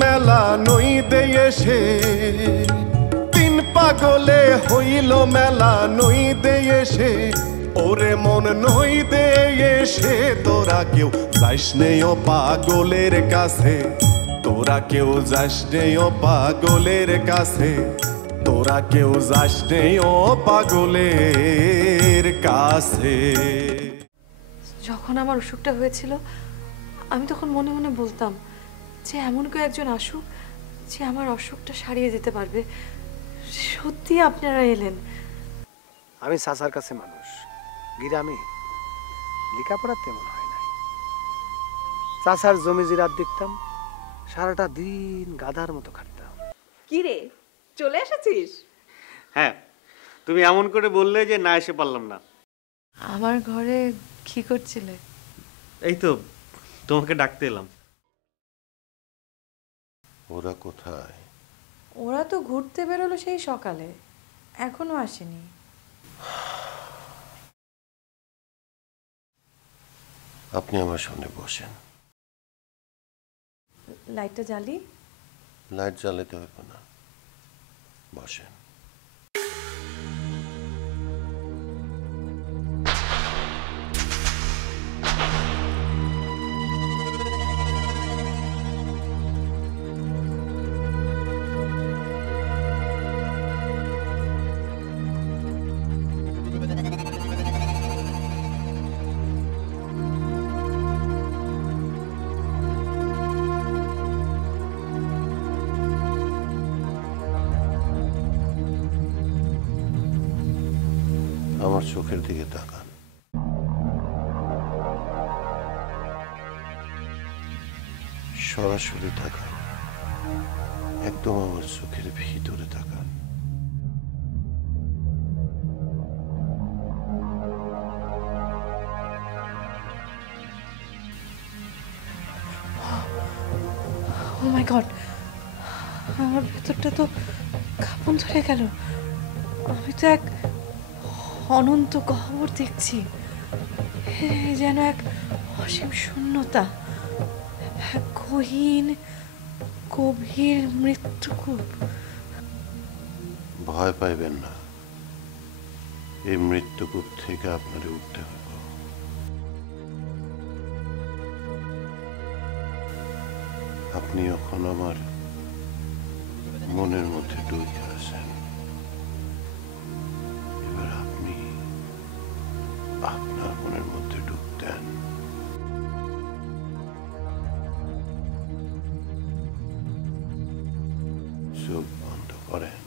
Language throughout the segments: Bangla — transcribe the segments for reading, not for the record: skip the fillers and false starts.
মেলা নইতে এসে, তিন পাগলে হইল মেলা নইতে এসে, ওরে মন নইতে এসে তোরা কেউ যাস নেই ও পাগলের কাছে, তোরা কেউ যাস নেই ও পাগলের কাছে, তোরা কেউ যাস নেই ও পাগলের কাছে। যখন আমার অসুখটা হয়েছিল আমি তখন মনে মনে বলতাম যে এমন কেউ একজন আসুক যে আমার অসুখটা সারিয়ে দিতে পারবে। সত্যি আপনারা এলেন। আমি চাচার কাছে মানুষ, গ্রামে লেখাপড়া তেমন হয় নাই। চাচার জমি জিরাত দেখতাম, সারাটা দিন গাধার মতো খাটতাম। কি রে, চলে এসেছিস? হ্যাঁ, তুমি এমন করে বললে যে না এসে পারলাম না। আমার ঘরে কি করছিলে? এই তো তোমাকে ডাকতে এলাম। ওরা কোথায়? ওরা তো ঘুরতে বেরোলো সেই সকালে, এখনো আসেনি। আপনি আমার সামনে বসেন। লাইটটা জ্বালি? লাইট জ্বালাতে হবে না, বসেন। আমার চোখের দিকে তাকান। সরাসরি তাকান, একদম আমার চোখের ভিতরে তাকান। ও মাই গড, আমার ভেতরটা তো কাঁপন ধরে গেল। আমি তো এক অনন্ত গহ্বর দেখছি, যেন এক অসীম শূন্যতা, এক গহীন গভীর মৃত্যুকূপ। ভয় পাইবেন না, এই মৃত্যুকূপ থেকে আপনারে উঠতে হবে। আপনি এখন আমার মনের মধ্যে ডুবে আছেন। এবার আপনি আপনার মনের মধ্যে ঢুকতেন। চোখ বন্ধ করেন।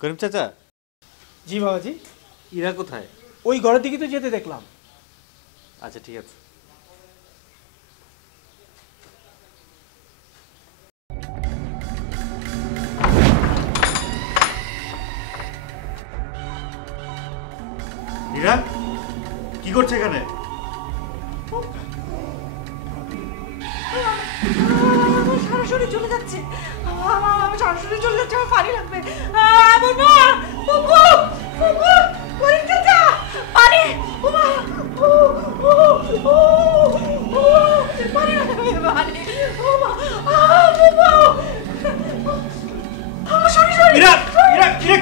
করিম চাচা। জি বাবাজি। ইরা কোথায়? ওই ঘরের দিকে তো যেতে দেখলাম। আচ্ছা ঠিক আছে। ইরা কি করছে এখানে? সরাসরি চলে যাচ্ছে, সরাসরি চলে যাচ্ছে, আমার পানি লাগবে।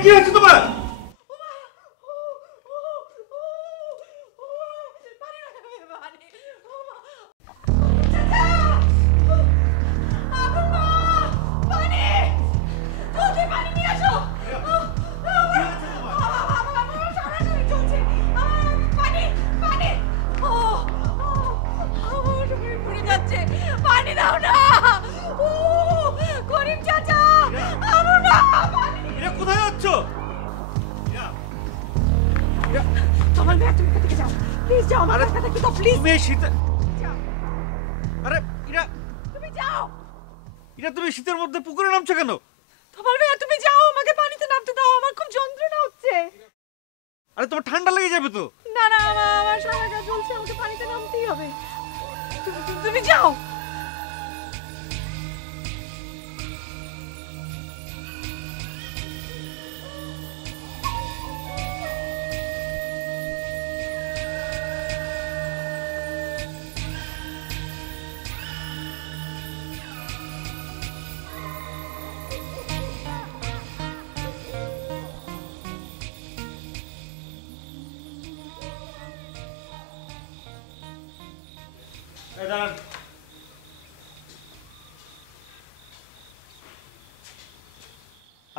কি হচ্ছে তোমার? তুমি শীতের মধ্যে পুকুরে নামছো কেন? তোমার ভাইয়া তুমি যাও, আমাকে পানিতে নামতে দাও, আমার খুব যন্ত্রণা হচ্ছে। আরে তোমার ঠান্ডা লেগে যাবে তো। না না আমার সারা গা জ্বলছে, আমাকে পানিতে নামতেই হবে। তুমি যাও।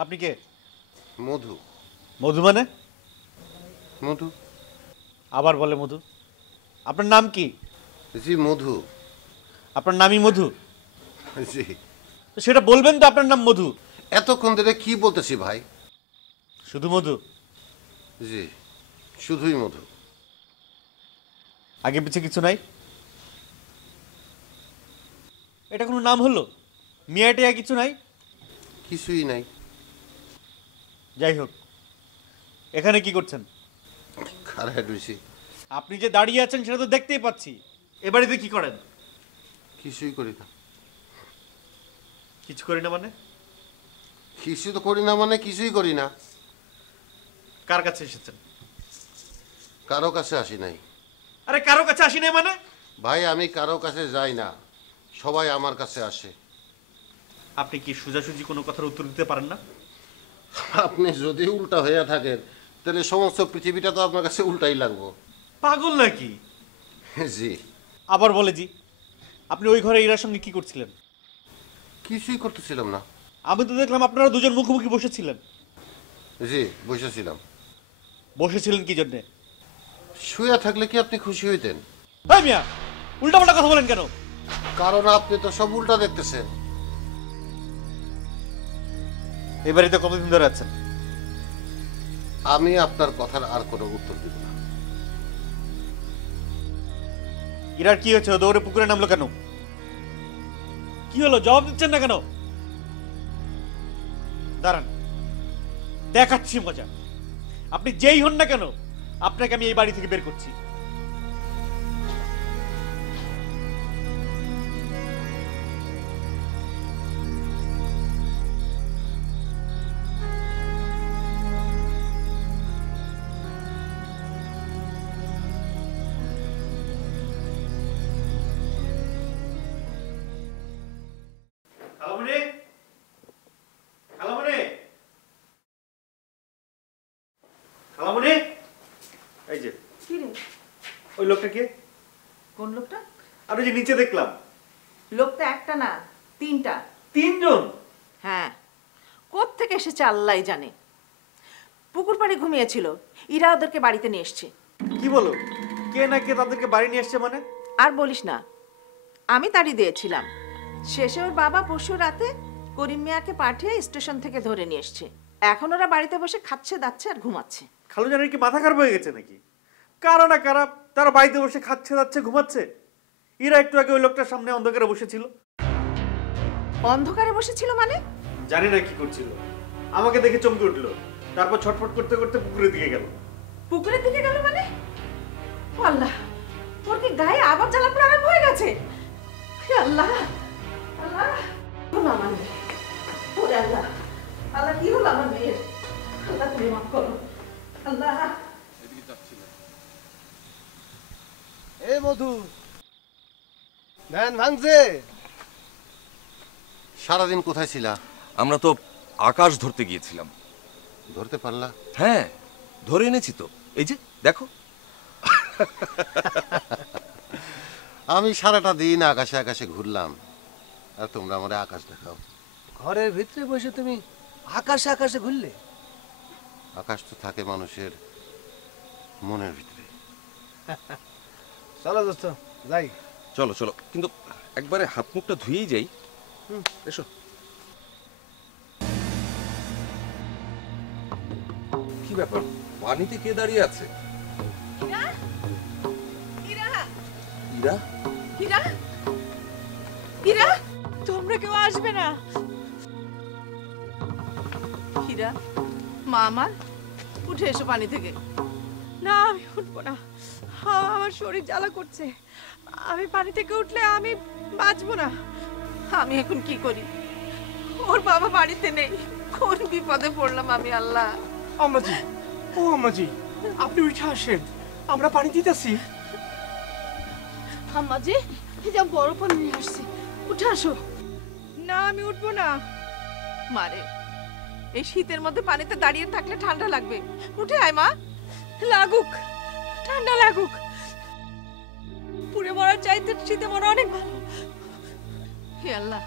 আপনি কে? মধু। মধু মানে? মধু? আবার বলে মধু। আপনার নাম কি? জি মধু। আপনার নামই মধু? জি। তো সেটা বলবেন তো আপনার নাম মধু। এতক্ষণ ধরে কি বলতেছি ভাই? শুধু মধু? জি শুধুই মধু। আগে পিছে কিছু নাই? এটা কোনো নাম হলো? মিয়াটিয়া কিছু নাই? কিছুই নাই। যাই হোক, এখানে কি করছেন? খারাপ হয়েছি। আপনি যে দাঁড়িয়ে আছেন সেটা তো দেখতেই পাচ্ছি। এ বাড়িতে কি করেন? কিছুই করি না। কিছু করি না মানে? কিছু তো করি না মানে কিছুই করি না। কার কাছে এসেছেন? কারো কাছে আসি নাই। আরে কারো কাছে আসি নাই মানে? ভাই আমি কারো কাছে যাই না, সবাই আমার কাছে আসে। আপনি কি সোজাসুজি কোনো কথার উত্তর দিতে পারেন না? আপনি যদি উল্টা হয়ে থাকেন তাহলে সমস্ত পৃথিবীটা তো আপনার কাছে উল্টাই লাগবো। পাগল নাকি? জি। আবার বলে জি। আপনি ওই ঘরে ইরার সঙ্গে কি করছিলেন? কিছুই করতেছিলাম না। আমি তো দেখলাম আপনারা দুজন মুখোমুখি বসেছিলেন। জি বসেছিলাম। বসেছিলেন কি জন্যে? শুয়ে থাকলে কি আপনি খুশি হইতেন? এই মিয়া, উল্টাপাল্টা কথা বলেন কেন? কারণ আপনি তো সব উল্টা দেখতেছেন। এই বাড়িতে কতদিন ধরে আছেন? আমি আপনার কথার আর কোনো উত্তর দিব না। ইরার কি হয়েছে? দৌড়ে পুকুরে নামলো কেন? কি হলো? জবাব দিচ্ছেন না কেন? দাঁড়ান, দেখাচ্ছি মজা। আপনি যেই হন না কেন, আপনাকে আমি এই বাড়ি থেকে বের করছি। খালামণি, খালামণি, খালামণি, এই যে কি রে? ওই লোকটা কে? কোন লোকটা? আর ওই যে নিচে দেখলাম লোকটা একটা না, তিনটা। তিনজন। হ্যাঁ, কোত্থেকে এসেছে আল্লাহ জানে। পুকুর পাড়ে ঘুমিয়েছিল, ইরা ওদেরকে বাড়িতে নিয়ে এসছে। কি বলো? কে না কে তাদেরকে বাড়ি নিয়ে আসছে মানে? আর বলিস না, আমি তাড়ি দিয়েছিলাম। শেষে ওর বাবা পরশু রাতে করিম মিয়াকে পাঠিয়ে স্টেশন থেকে ধরে নিয়ে এসছে। এখন ওরা বাড়িতে বসে খাচ্ছে দাচ্ছে আর ঘুমাচ্ছে। খালু জানের কি মাথা খারাপ হয়ে গেছে নাকি? কারো না কারা তারা বাড়িতে বসে খাচ্ছে যাচ্ছে ঘুমাচ্ছে। ইরা একটু আগে ওই লোকটার সামনে অন্ধকারে বসেছিল। অন্ধকারে বসেছিল মানে? জানি না কি করছিল, আমাকে দেখে চমকে উঠলো, তারপর ছটফট করতে করতে পুকুরের দিকে গেল। পুকুরের দিকে গেল মানে? ও আল্লাহ, তোর কি গায়ে আবার জ্বালা পোড়া আরম্ভ হয়ে গেছে? হে আল্লাহ, আল্লাহ কি হলো আমার মেয়ের? ওরে আল্লাহ, আল্লাহ কি হলো আমার মেয়ের? আল্লাহ তুমি মাফ করো আল্লাহ। এই মধু, ধ্যান ভাঙছে। সারাদিন কোথায় ছিলা? আমরা তো আকাশ ধরতে গিয়েছিলাম। ধরতে পারলা? হ্যাঁ, ধরে এনেছি তো, এই যে দেখো। আমি সারাটা দিন আকাশে আকাশে ঘুরলাম, আর তোমরা আমার আকাশ দেখাও। ঘরের ভিতরে বসে তুমি আকাশে আকাশে ঘুরলে? আকাশ তো থাকে মানুষের মনের ভিতরে। চলো দোস্ত যাই। চলো চলো, কিন্তু একবারে হাত মুখটা ধুয়েই যাই। এসো। কি ব্যাপার, পানিতে কে দাঁড়িয়ে আছে? ইরা, ইরা, ইরা? ইরা, ইরা, তোমরা কেউ আসবে না। হীরা, মা আমার, উঠে এসো পানি থেকে। না আমি উঠবো না, আমার শরীর জ্বালা করছে, আমি পানি থেকে উঠলে আমি বাঁচবো না। আমি এখন কি করি? ওর বাবা বাড়িতে নেই, কোন বিপদে পড়লাম আমি আল্লাহ। আম্মাজি, ও আম্মাজি, আপনি উঠে আসেন, আমরা পানি দিতেছি। আম্মাজি, এই যে বড় পানি নিয়ে আসছি, উঠে আসো। না আমি উঠবো না। মারে, এই শীতের মধ্যে পানিতে দাঁড়িয়ে থাকলে ঠান্ডা লাগবে, উঠে আয় মা। লাগুক, ঠান্ডা লাগুক, পুড়ে মরার চাইতে শীতে মরা অনেক ভালো। হে আল্লাহ,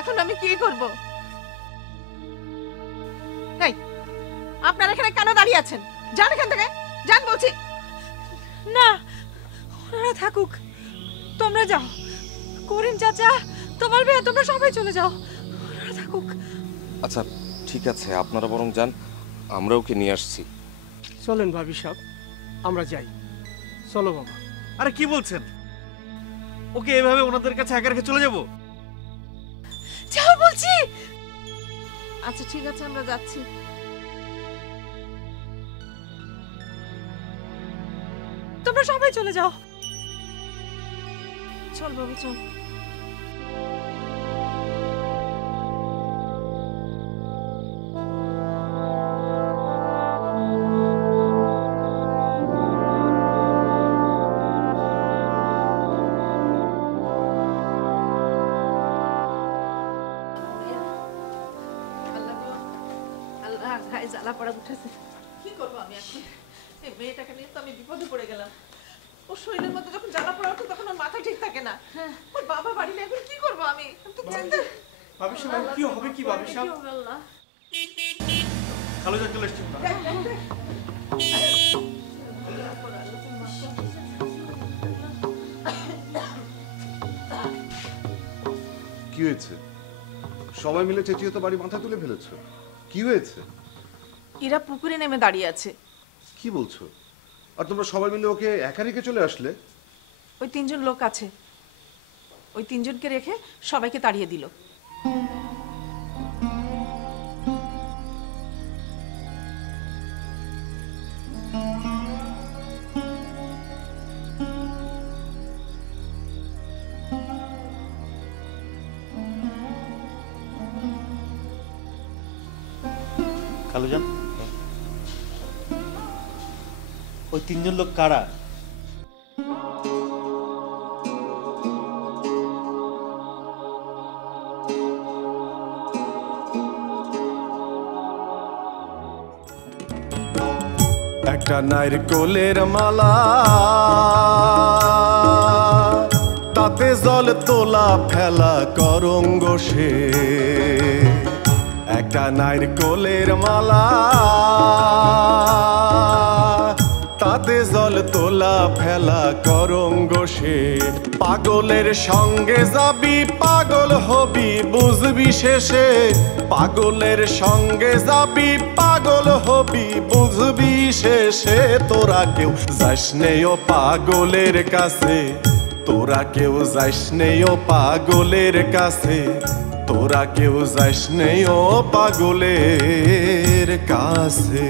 এখন আমি কি করব? এই, আপনারা এখানে কেন দাঁড়িয়ে আছেন? যান এখান থেকে, যান বলছি। না, ওনারা থাকুক, তোমরা যাও। করিম চাচা, তোমার ভাইয়া, তোমরা সবাই চলে যাও, ওনারা থাকুক। আচ্ছা ঠিক আছে, আপনারা বরং যান, আমরা ওকে নিয়ে আসছি। চলেন ভাবি সাহেব, আমরা যাই। চলো বাবা। আরে কি বলছেন? ওকে এভাবে ওনাদের কাছে একা রেখে চলে যাব? যাও বলছি। আচ্ছা ঠিক আছে, আমরা যাচ্ছি। তোমরা সবাই চলে যাও। চল বাবু চল। আল্লাহ, গায়ে জ্বালা পড়া উঠেছে। কি করবো আমি এখন? এই মেয়েটাকে নিয়ে তো আমি বিপদে পড়ে গেলাম। ওর শরীরের মধ্যে যখন জ্বালা পড়া ওঠে তখন ওর মাথা ঠিক থাকে না। ওর বাবা বাড়ি নেই, এখন কি করবো আমি? ভাবি সাহেব, কি হবে কি ভাবি সাহেব? খালো যা চলে এসছি। কি হয়েছে? সবাই মিলে চেঁচিয়ে তো বাড়ি মাথা তুলে ফেলেছো। কি হয়েছে? এরা পুকুরে নেমে দাঁড়িয়ে আছে। কি বলছো? আর তোমরা সবাই মিলে ওকে একা রেখে চলে আসলে? ওই তিনজন লোক আছে, ওই তিনজনকে রেখে সবাইকে তাড়িয়ে দিল। খালুজান, ওই তিনজন লোক কারা? একটা নারকোলের মালা, তাতে জল তোলা ফেলা করঙ্গ সে। একটা নারকোলের মালা, তাতে জল তোলা ফেলা করঙ্গ সে। পাগলের সঙ্গে যাবি, পাগল হবি, বুঝবি শেষে। পাগলের সঙ্গে যাবি, পাগল হবি, বুঝবি শেষে। তোরা কেউ যাস নেই ও পাগলের কাছে, তোরা কেউ যাস নেই ও পাগলের কাছে, তোরা কেউ যাস নেই ও পাগলের কাছে।